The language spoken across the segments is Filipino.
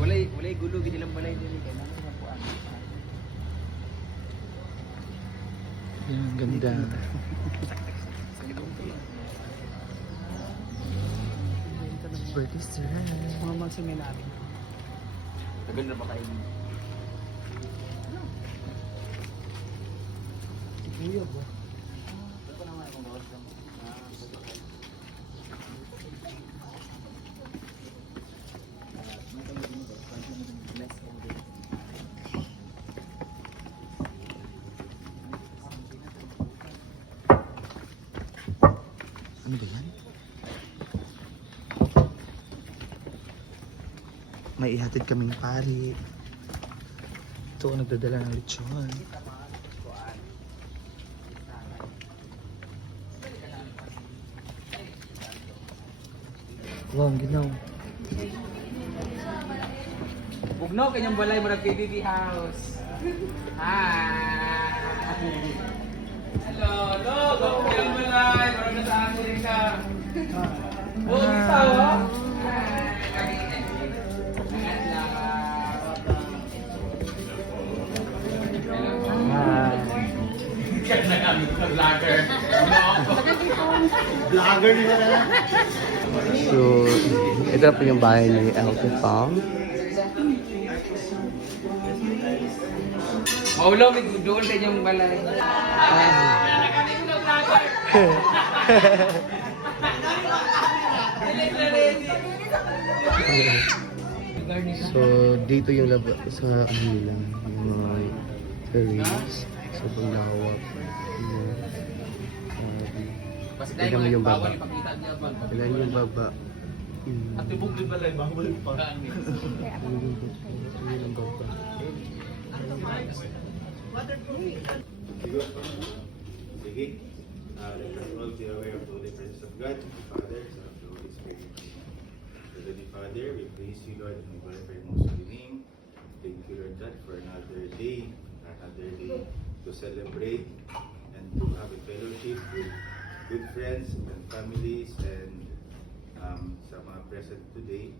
Walay gulo gid ilang balay dili kay nang kuan. Ang ganda. Pretty sir. Mga magseminary. Tagal na ba kayo? Kuya ba? Ito naman akong bawas lang. Ano ba yan? May ihatid kaming pari. Ito ang nagdadala ng lechon. Wow, ang ginaw. Bugno kanyang balay murag PBB house. Hi. Hello, go kanyang balay murag na sa Amerika. Oh, ikaw oh. Vlogger. Vlogger nila na. So, ito na po yung bahay ni Elton Pong. Maulo, may doon kanyang balay. So, dito yung laba sa ano nila, yung mga terrace. Sobrang lawak. Tignan mo yung baba. Tignan mo yung baba. At tibog din balay, bawal pa. Tignan yung baba. Sige. Let us all be aware of the holy presence of God, the Father, Son, and the Holy Spirit. Heavenly Father, we praise you, Lord, and we glorify your most holy name. Thank you, Lord God, for another day to celebrate and to have a fellowship with good friends and families and sa mga present today.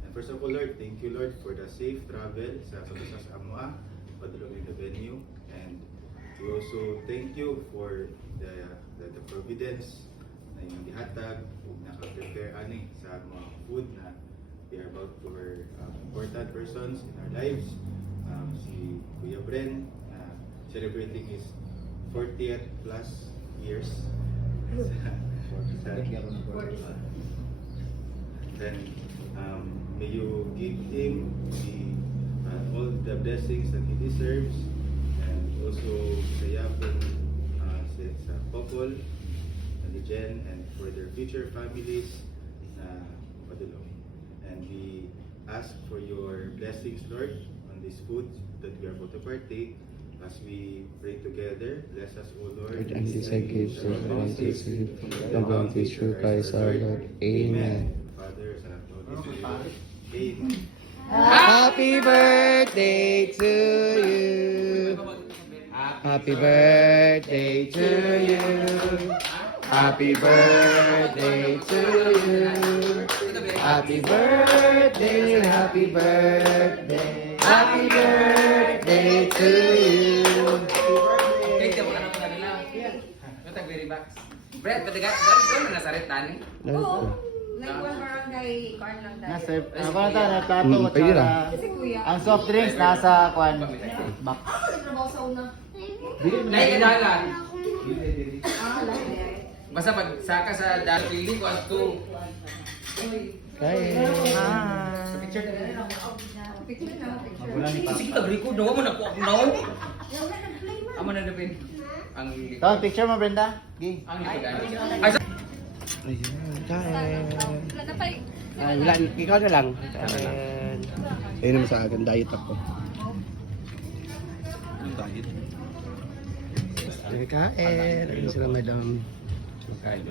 And first of all, Lord, thank you, Lord, for the safe travel sa Amua, padulong in the venue. And we also thank you for the providence na yung dihatag ug naka-prepare ani sa mga food na we are about to important persons in our lives. Si Kuya Bren celebrating his 40th plus years. Then may you give him all the blessings that he deserves, and also saya po sa Popol and Jen and for their future families padulong. And we ask for your blessings, Lord, on this food that we are about to partake. As we pray together, bless us, O Lord. And these I give to all this the bounties through Christ our Lord. Amen. Father, Son, and Holy Spirit. Amen. Happy birthday to you. Happy birthday to you. Happy birthday to you. Happy birthday, happy birthday. Happy birthday to you. Brad, doon na nasarit tani. Oo. Nag-one barangay car lang tayo. Nasa, ako na tayo, nagplato at pwede lang. saka Kasi kuya. ang soft drinks nasa kwan box. Ako nagtrabaho sa una. Naiinala. Lahat. Basta pag saka sa dahil pili ko at to. Kain. Picture na rin. Picture na. Wala ni pa. Sige, tagri ko. Dawa mo na po ako na. Amo na napin. Ang Ito, picture mo Brenda. Ging. ang likod. Ayan, kain. Wala na pa eh. Ay, wala, ikaw na lang. Kain. Ayun naman sa akin, diet ako. Diet? Kain. Ayun sila, madam. Kain.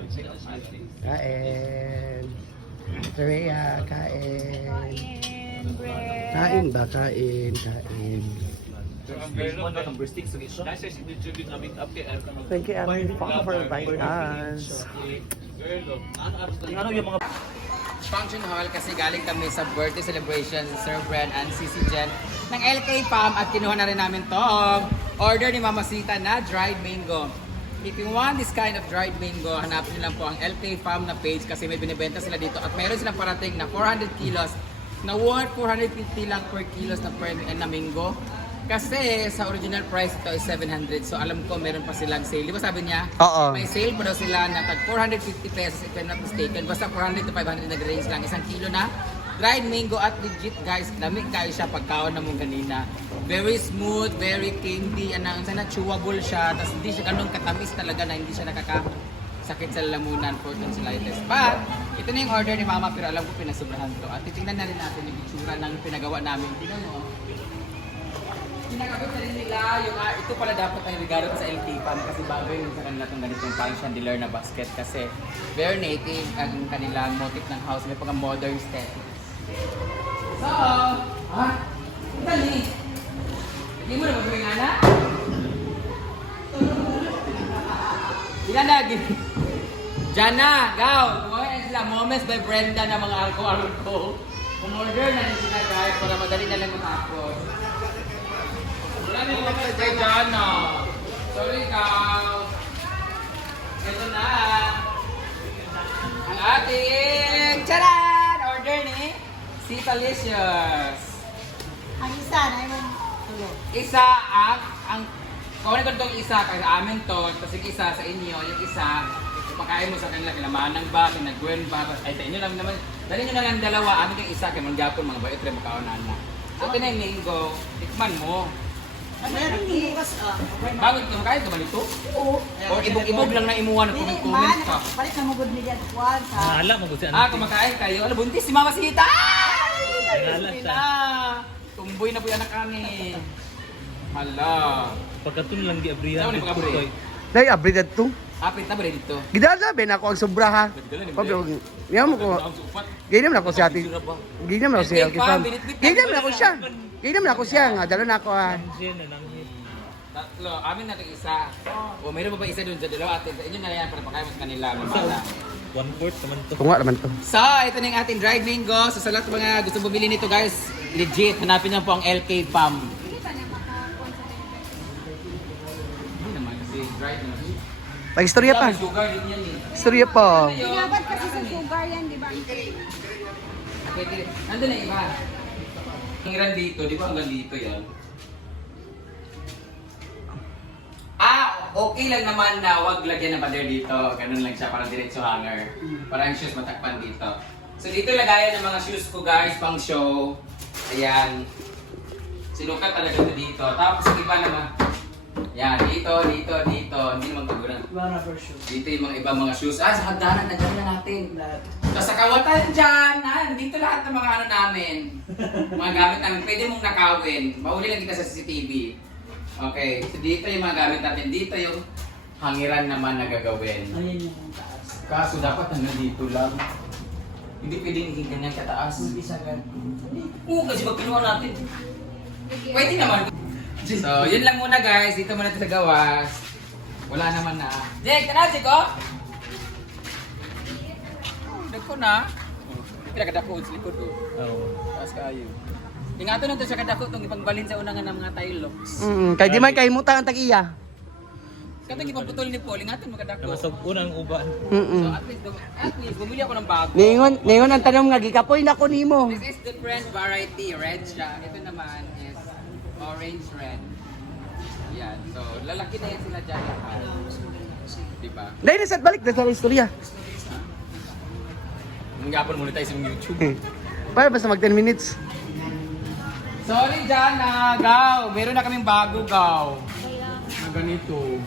Rhea, kain. Kain ba? Kain. Kain. Thank you, Ate Pong, for inviting us. Ano yung mga function hall kasi galing kami sa birthday celebration sa Sir Bren and Sisi Jen ng LK Palm at kinuha na rin namin tong order ni Mama Sita na dried mango. If you want this kind of dried mango, hanapin nyo lang po ang LK Farm na page kasi may binibenta sila dito at mayroon silang parating na 400 kilos na worth 450 lang per kilos na mango. Kasi sa original price ito is 700. So alam ko meron pa silang sale. Di ba sabi niya? Oo. May sale pa daw sila na tag 450 pesos if I'm not mistaken. Basta 400 to 500 nag-range lang. Isang kilo na dried mango at legit guys, lamig kayo siya pagkaon na mong kanina. Very smooth, very candy, sana chewable siya. Tapos hindi siya ganun katamis talaga na hindi siya nakakasakit sa lalamunan for tonsillitis. But, ito na yung order ni Mama pero alam ko pinasubrahan to. At titingnan na rin natin yung itsura ng pinagawa namin. Tingnan mo. Pinagabot na rin nila yung ito pala dapat ang regalo ko sa LK Palm kasi bago yung sa kanila itong ganitong pang chandelier na basket kasi very native ang kanilang motif ng house. May pang modern aesthetic. So, dali. Hindi mo na magawin anak? Ilan na? Jana, go! Kumain sila Moments by Brenda na mga arko-arko. Umorder na rin sila guys para madali na lang matapos. Wala na yung mga kay Jana. Sorry ikaw. Ito na. Ang ating charan! Order ni Sitalicious. Ang isa na yung tulog. Isa ang kunin ko itong isa kasi amin to, tapos yung isa sa inyo, yung isa ipakain mo sa kanila, kinamanang ba, kinagwen ba, ay sa inyo lang naman, dali nyo na lang dalawa, amin yung isa, kaya manggapon mga bayot rin makaunan na. So ito na yung mango, tikman mo. Meron din bukas Bakit ka makain ka ba nito? Oo. Or ibog-ibog lang na imuwan, comment ka. Balik na mugod niya kuwan sa. Hala, magusi ano. Kumakain kayo, ala buntis si Mama Sita! Hala siya. Tumboy na po yung anak kami. Hala. Pagkatun lang di abrihan. Saan mo pag-abri? Dahil abri na to. Apit na ba rin dito? Gidalabi na ako ang sobra ha. Yan mo ko. Ganyan naman ako si ate. Ganyan naman ako si LK Farm. Ganyan naman ako siya. Ganyan naman ako siya nga. Dalo na ako ha. Jen na lang yun. Tatlo, amin natin isa. O mayroon pa ba isa doon sa dalawa atin? Sa inyo na yan para pakain mo sa kanila. Mamala. 1/4 naman to. Tunga naman to. So, ito na yung ating dried mango. So, sa lahat ng mga gusto bumili nito guys, legit. Hanapin niyo po ang LK Farm. Hindi naman kasi dried naman. Pag-istorya pa. May sugar din yan eh. Istorya pa. Pinabat kasi sa sugar yan, di ba? Pwede. Nandun na iba. Hangiran dito, di ba hanggang dito yan? Okay lang naman na wag lagyan ng pader dito. Ganun lang siya, parang diretso hanger. Para ang shoes matakpan dito. So dito lagayan ng mga shoes ko guys, pang show. Ayan. Sinukat talaga ito dito. Tapos yung iba naman. Yan, dito. Hindi naman kagulan. Dito yung mga ibang mga shoes. Sa hagdanan, nagyan na natin. Tapos sa kawatan dyan, dito lahat ng mga ano namin. Mga gamit namin. Pwede mong nakawin. Mahuli lang kita sa CCTV. Okay, so dito yung mga gamit natin. Dito yung hangiran naman na gagawin. Ayan yung taas. Kaso dapat hanggang dito lang. Hindi pwedeng higit ganyan kataas. Hindi sa gan. Oo, kasi pag kinuha natin. Pwede naman. So, yun lang muna guys. Dito muna ito sa gawas. Wala naman na. Jake, tana, Jake, oh! Dako na. Kaya kadako sa likod ko. Oo. Taas kayo. Ingatan nito sa kadako itong ipangbalin sa unangan ng mga Tylox. Kay di man kay muta ang tag-iya. Katong ipaputol ni Paul, ingatan mo kadako. Namasog unang uban. So at least bumili ako ng bago. Ningon ang tanong nga gikapoy na ko nimo. This is different variety, red siya. Ito naman is orange red. Yan. So lalaki na yan sila dyan. Diba? Dahil na balik na sa istorya. Manggapon muna tayo sa YouTube. Para basta mag 10 minutes. Sorry Jana, Gaw. Meron na kaming bago, Gaw. Na ganito.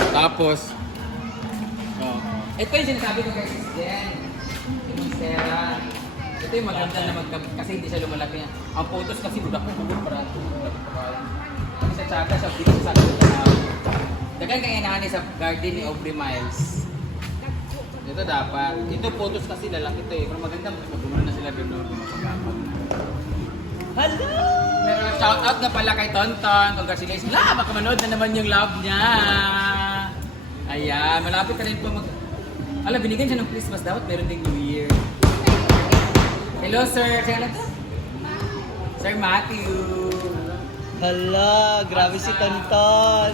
Tapos, ito yung sinasabi ko kay Sis Jen. Yung Monstera. Ito yung maganda na kasi hindi siya lumalaki niya. Ang photos kasi budak ko bugod para. Kasi sa tsaka siya, dito sa akin na. Dagan kaya inaani sa garden ni Aubrey Miles. Ito dapat. Ito photos kasi lalaki ito eh. Pero maganda, magumuna na sila doon doon. Hello! Pero shoutout na pala kay Tonton. Congratulations. La, baka manood na naman yung love niya. Ayan, malapit ka rin po Ala, binigyan siya ng Christmas. Dapat meron ding New Year. Hello, sir. Sir, Sir Matthew. Hala, grabe si Tonton.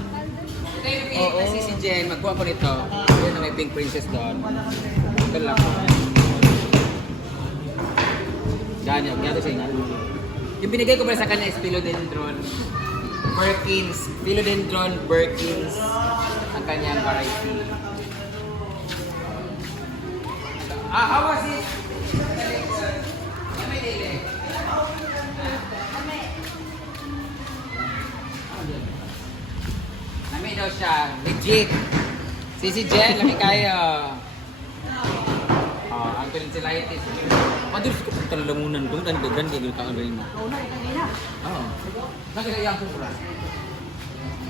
Ito yung pinili kasi si Jen. Magkuha ko nito. Yan na may pink princess doon. Ito lang po. Ganyan, ganyan siya nga. Yung binigay ko pala sa kanya is Philodendron Perkins. Philodendron Perkins. Ang kanyang variety. How was it? May dili. Lami daw siya. Legit. Si Jen, lami kayo. Ang tonsillitis. Madul ko sa talamunan kung gandagan gagawin ka ang mo. Oo na, kanina. Oo. Nagkakayang ko pula.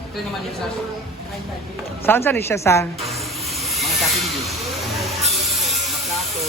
Ito naman yung saso. Saan siya sa? Mga shopping juice. Mga plato.